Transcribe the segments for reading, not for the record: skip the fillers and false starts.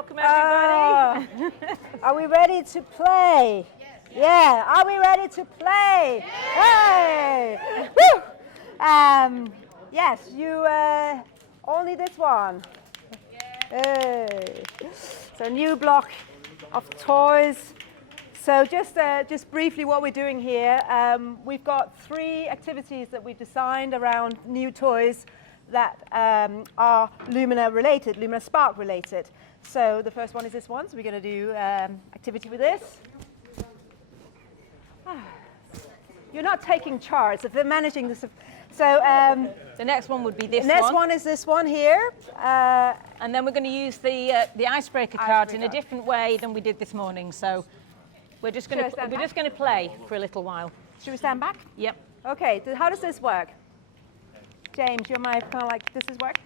Welcome, everybody. Are we ready to play? Yes. Yeah. Are we ready to play? Yes. Hey! Woo! Yes, you only this one. Hey. So new block of toys. So just briefly what we're doing here, we've got 3 activities that we've designed around new toys that are Lumina related, Lumina Spark related. So the first one is this one, so we're going to do activity with this. You're not taking charge, if they're managing this. So the next one would be this one. The next one is this one here. And then we're going to use the icebreaker cards in a different way than we did this morning. So we're just going to play for a little while. Should we stand back? Yep. Okay, how does this work? James, you're my kind of like, does this work?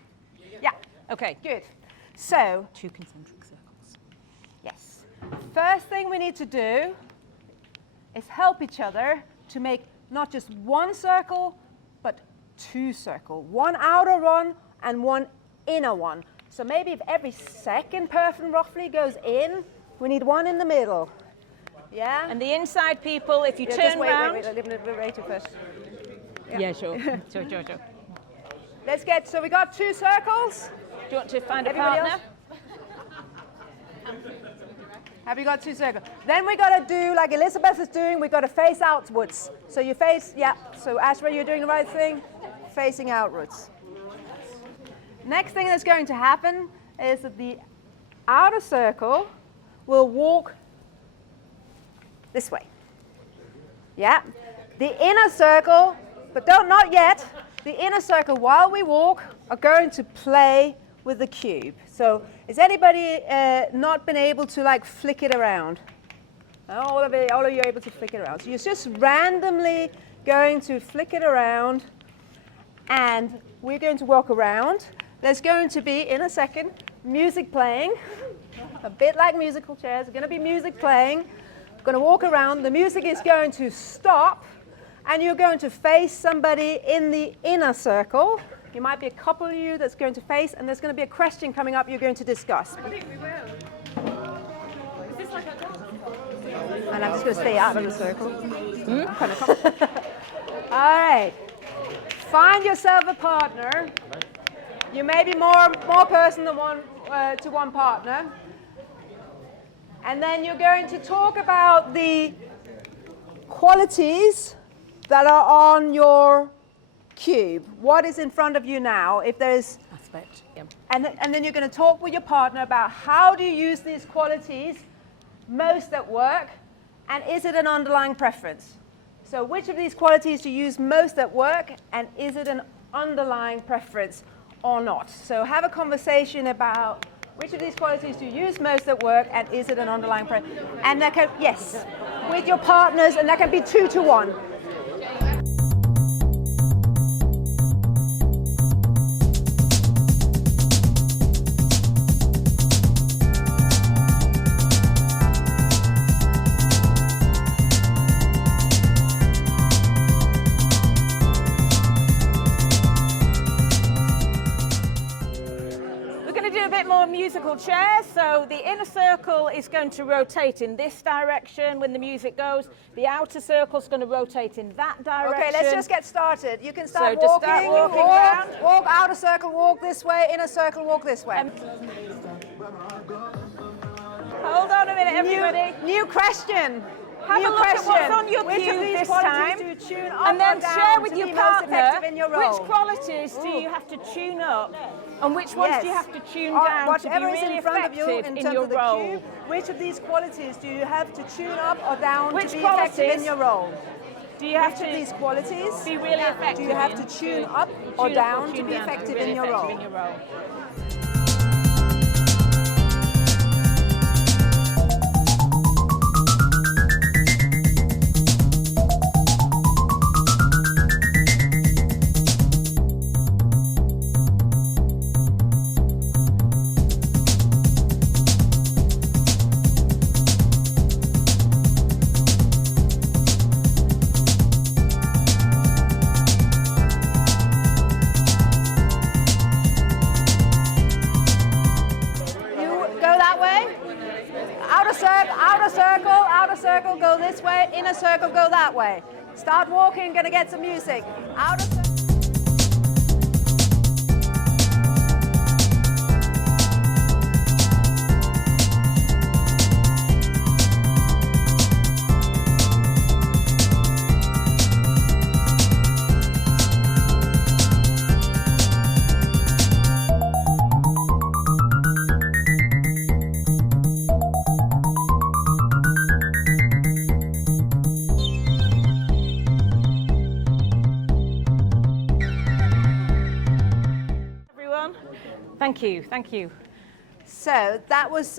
Yeah. Okay. Good. So 2 concentric circles. Yes. First thing we need to do is help each other to make not just 1 circle, but 2 circles. 1 outer one and 1 inner one. So maybe if every second person roughly goes in, we need 1 in the middle. Yeah? And the inside people, if you turn around. Wait first. Yeah, sure. Sure. Let's get, so we got 2 circles. Do you want to find Everybody a partner? Have you got 2 circles? Then we got to do, like Elizabeth is doing, we got to face outwards. So you face, yeah, so Ashra, you're doing the right thing, facing outwards. Next thing that's going to happen is that the outer circle will walk this way. Yeah. The inner circle, but not yet. The inner circle, while we walk, are going to play with the cube. So, has anybody not been able to like flick it around? All of you are able to flick it around. So you're just randomly going to flick it around, and we're going to walk around. There's going to be, in a second, music playing, a bit like musical chairs. There's going to be music playing. We're going to walk around. The music is going to stop. And you're going to face somebody in the inner circle. There might be a couple of you that's going to face, and there's going to be a question coming up you're going to discuss. I think we will. Is this like a dance? And I'm just going to stay out of the circle. All right. Find yourself a partner. You may be more person than one partner. And then you're going to talk about the qualities that are on your cube. What is in front of you now? If there's Aspect. Yep. and then you're going to talk with your partner about how do you use these qualities most at work, and is it an underlying preference? So which of these qualities do you use most at work, and is it an underlying preference or not? So have a conversation about which of these qualities do you use most at work, and is it an underlying preference? And that can, yes, with your partners, and that can be 2 to 1. Musical chairs, so the inner circle is going to rotate in this direction when the music goes. The outer circle is going to rotate in that direction. Okay, let's just get started. You can start so walking, walk outer circle, walk this way, inner circle, walk this way. Hold on a minute, everybody. New question. Have a look at what's on your cube this time, and then share with your partner which qualities do you have to tune up, and which ones do you have to tune down to be really effective in your role. Which of these qualities do you have to tune up or down to be effective in your role? Do you have to these qualities be really effective? Do you have to tune up or down to be effective in your role? circle, go this way. Inner circle, go that way. Start walking, gonna get some music. Outer circle. Thank you, thank you. So that was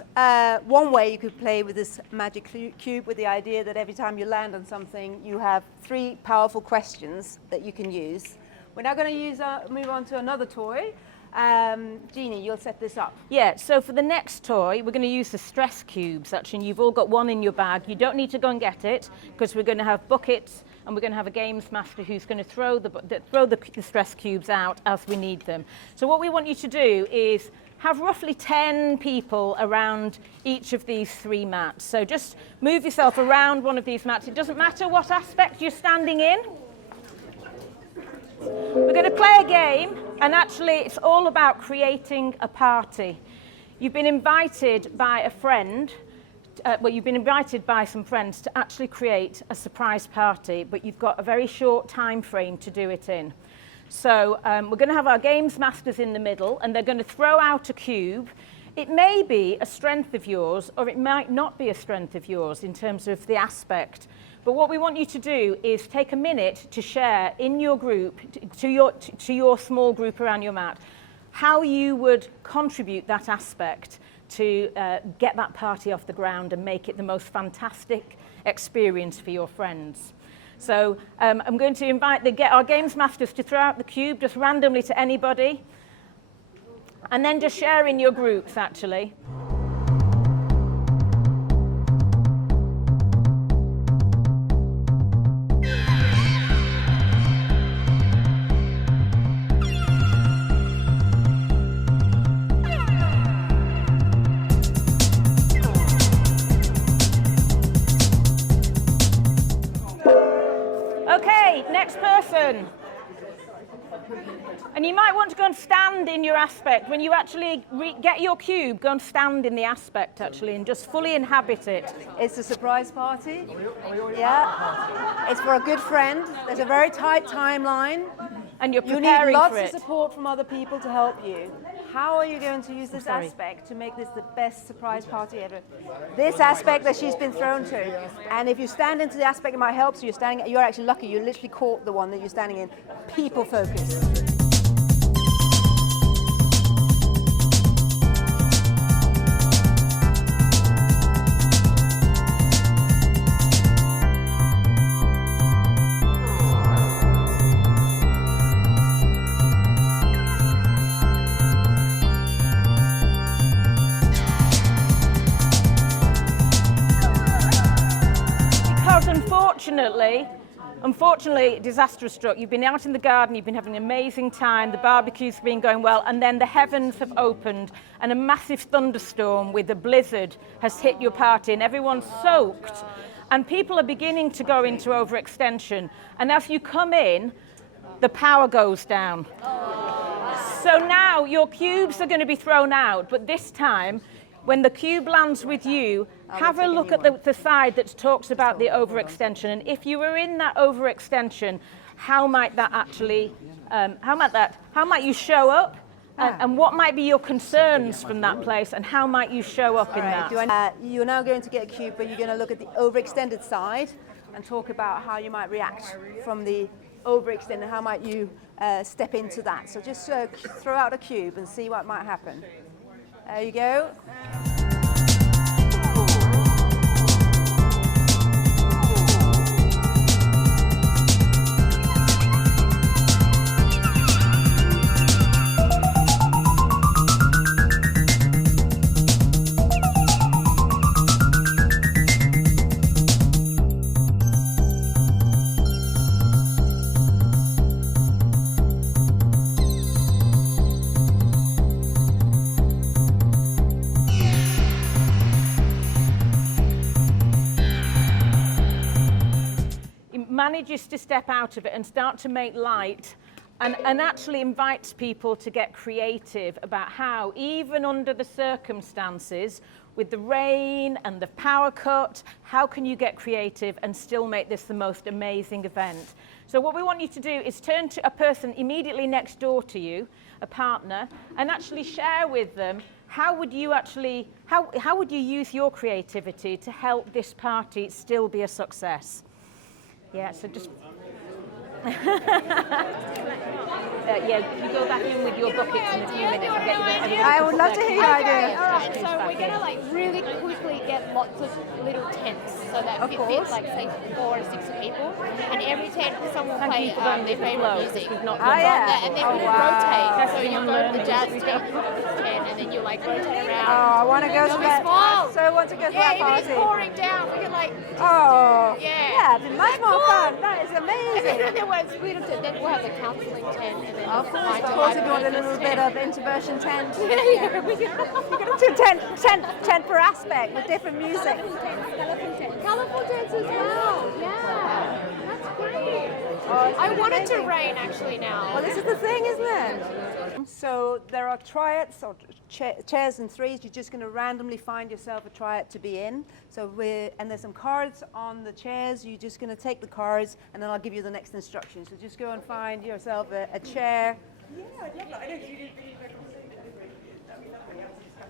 one way you could play with this magic cube, with the idea that every time you land on something, you have 3 powerful questions that you can use. We're now going to move on to another toy. Jeannie, you'll set this up. Yeah, so for the next toy, we're going to use the stress cubes, actually, and you've all got one in your bag. You don't need to go and get it, because we're going to have buckets, and we're going to have a games master who's going to throw the stress cubes out as we need them. So what we want you to do is have roughly 10 people around each of these 3 mats. So just move yourself around one of these mats. It doesn't matter what aspect you're standing in. We're going to play a game, and actually it's all about creating a party. You've been invited by a friend, you've been invited by some friends to actually create a surprise party, but you've got a very short time frame to do it in. So we're going to have our games masters in the middle, and they're going to throw out a cube. It may be a strength of yours, or it might not be a strength of yours in terms of the aspect. But what we want you to do is take a minute to share in your group, to your small group around your mat, how you would contribute that aspect to get that party off the ground and make it the most fantastic experience for your friends. So I'm going to invite our games masters to throw out the cube just randomly to anybody, and then just share in your groups, actually. Next person. And you might want to go and stand in your aspect. When you actually get your cube, go and stand in the aspect, actually, and just fully inhabit it. It's a surprise party. Yeah. It's for a good friend. There's a very tight timeline. And you're preparing for it. You need lots of support from other people to help you. How are you going to use this aspect to make this the best surprise party ever? This aspect that she's been thrown to. And if you stand into the aspect, it might help. So you're actually lucky. You literally caught the one that you're standing in. People focus. Unfortunately, disaster struck. You've been out in the garden, you've been having an amazing time, the barbecue's been going well, and then the heavens have opened and a massive thunderstorm with a blizzard has hit your party, and everyone's soaked, and people are beginning to go into overextension. And as you come in, the power goes down. So now your cubes are going to be thrown out, but this time, when the cube lands with you, have a look at the side that talks about the overextension. And if you were in that overextension, how might that actually, how might you show up? And what might be your concerns from that place? And how might you show up in that? You're now going to get a cube, but you're going to look at the overextended side and talk about how you might react from the overextended. How might you step into that? So just throw out a cube and see what might happen. There you go. manages to step out of it and start to make light and actually invites people to get creative about how, even under the circumstances, with the rain and the power cut, how can you get creative and still make this the most amazing event? So what we want you to do is turn to a person immediately next door to you, a partner, and actually share with them how would you use your creativity to help this party still be a success? Yeah, so just... yeah, you go back in with your buckets in a few minutes and get everybody. I would love to hear your idea. All right, so we're going to like really quickly get lots of little tents so that we fit like say 4 to 6 people, and every tent someone will play their favorite music. And then we rotate. So you go to the jazz tent, and then you like rotate around. Oh, I want to go to that. Small. So I want to go to that even party. if it's pouring down, we can like. Oh, yeah, it'd be much more fun. That is amazing. And then we'll have the counselling tent, and then Of course, if you want a little bit of introversion tent. yeah, we can. tent per aspect with different music. Colourful tents as well. Yeah, that's great. I want it to rain actually now. Well, this is the thing, isn't it? So there are triads or chairs and threes. You're just going to randomly find yourself a triad to be in. So and there's some cards on the chairs. You're just going to take the cards, and then I'll give you the next instructions. So just go and find yourself a chair. Yeah, I'd love that. I know you did really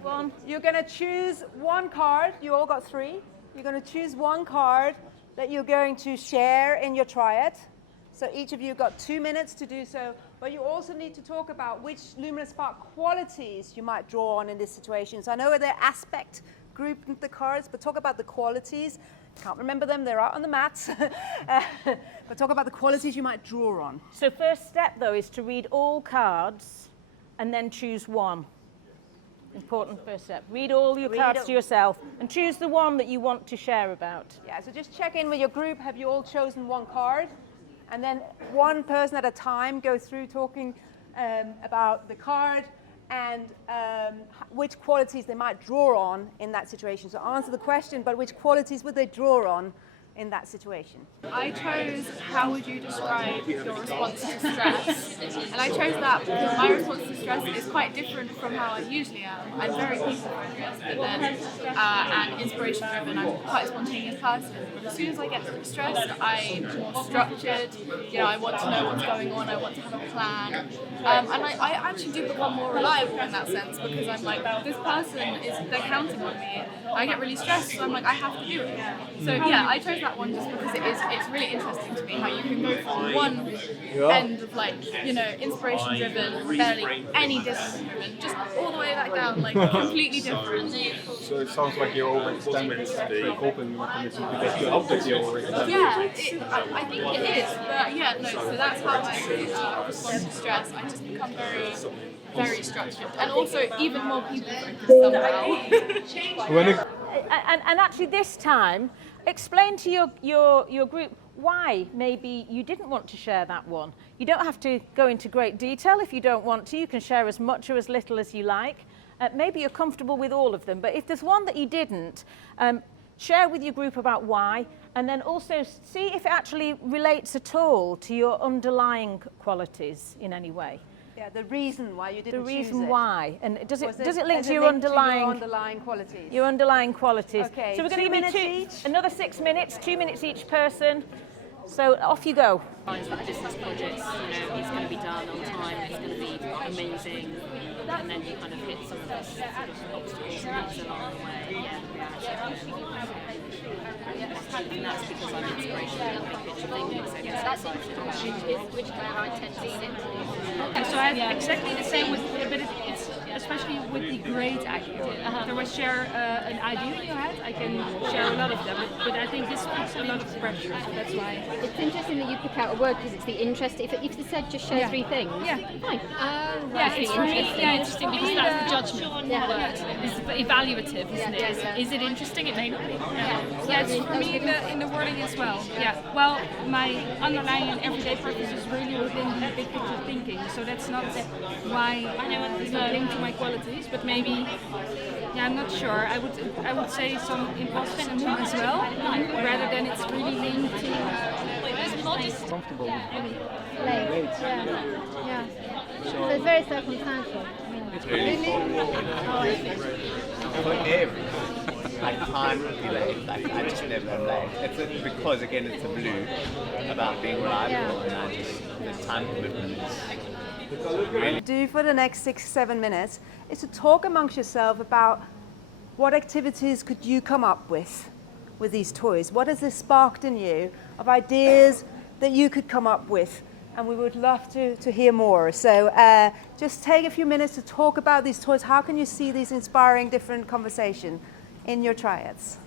one. You're going to choose one card. You all got 3. You're going to choose one card that you're going to share in your triad. So each of you got 2 minutes to do so, but you also need to talk about which Lumina Spark qualities you might draw on in this situation. So I know they're aspect grouped the cards, but talk about the qualities. Can't remember them, they're out on the mats. But talk about the qualities you might draw on. So first step, though, is to read all cards and then choose one. Important first step. Read all your cards to yourself and choose the one that you want to share about. Yeah, so just check in with your group. Have you all chosen one card? And then one person at a time go through talking about the card and which qualities they might draw on in that situation. So answer the question, but which qualities would they draw on in that situation? I chose how would you describe your response to stress, and I chose that because my response to stress is quite different from how I usually am. I'm very people focused, but then and inspiration driven. I'm quite a spontaneous person. But as soon as I get stressed, I'm more structured. You know, I want to know what's going on. I want to have a plan, and I actually do become more reliable in that sense because I'm like, this person they're counting on me. I get really stressed, so I'm like, I have to do it. So yeah, I chose that one just because it's really interesting to me how you can go from one end of like, you know, inspiration driven, barely any discipline driven, just all the way back down, like completely different. So it sounds like you're already standing the coping mechanism because you hope that you're already standing. Yeah, I think it is, but yeah, no, so that's how I respond to stress. I just become very structured and also even more people focused somehow. And actually this time, explain to your group why maybe you didn't want to share that one. You don't have to go into great detail if you don't want to. You can share as much or as little as you like. Maybe you're comfortable with all of them, but if there's one that you didn't, share with your group about why, and then also see if it actually relates at all to your underlying qualities in any way. Yeah, the reason why you didn't choose it. The reason why, and does it link to your underlying qualities? Your underlying qualities. Okay, so we're going to 2 give you minutes each. Another 6 minutes, 2 minutes each person. So off you go. That this project, you know, it's going to be done on time, it's going to be amazing, and then you kind of hit some of those sort of obstacles and things along the way. And that's because I'm inspirational and big picture thinking, so that's exciting. Which I tend to lean into. So I have exactly the same with, but it's especially with the great idea. There was share an idea you had. I can share a lot of them, but I think this puts a lot of pressure. So that's why. It's interesting that you pick out a word because it's the interest. If it said just share 3 things, fine. It's really interesting because that's the judgment. It's evaluative, isn't it? Is it interesting? It may not be. Yeah, it's for me in the wording as well. Yeah. Well, my underlying and everyday purpose is really within the big picture thinking. So that's not why it's not linked to my qualities, but maybe. Yeah, I'm not sure. I would say some imposter syndrome as well, rather than it's really linked to modest. Comfortable with Late. weights. Yeah. So it's very circumstantial. I mean, It's really For him, I can't be late. Like, I just never am late. It's because, again, it's a blue about being reliable, and I just, the time commitment is really. Do for the next 6-7 minutes is to talk amongst yourself about what activities could you come up with these toys. What has this sparked in you of ideas that you could come up with? And we would love to hear more. So just take a few minutes to talk about these toys. How can you see these inspiring different conversation in your triads?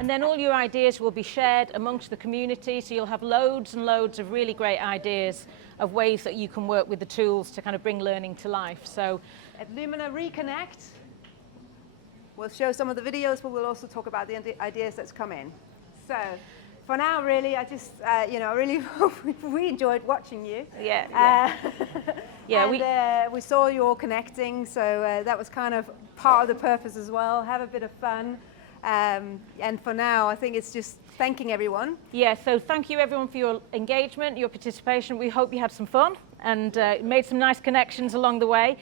And then all your ideas will be shared amongst the community, so you'll have loads and loads of really great ideas of ways that you can work with the tools to kind of bring learning to life. So At Lumina Reconnect, we'll show some of the videos, but we'll also talk about the ideas that's come in. So for now, really, I just, I really hope we enjoyed watching you. We saw you all connecting, so that was kind of part of the purpose as well. Have a bit of fun. And for now, I think it's just thanking everyone. Yeah, so thank you everyone for your engagement, your participation. We hope you had some fun and made some nice connections along the way.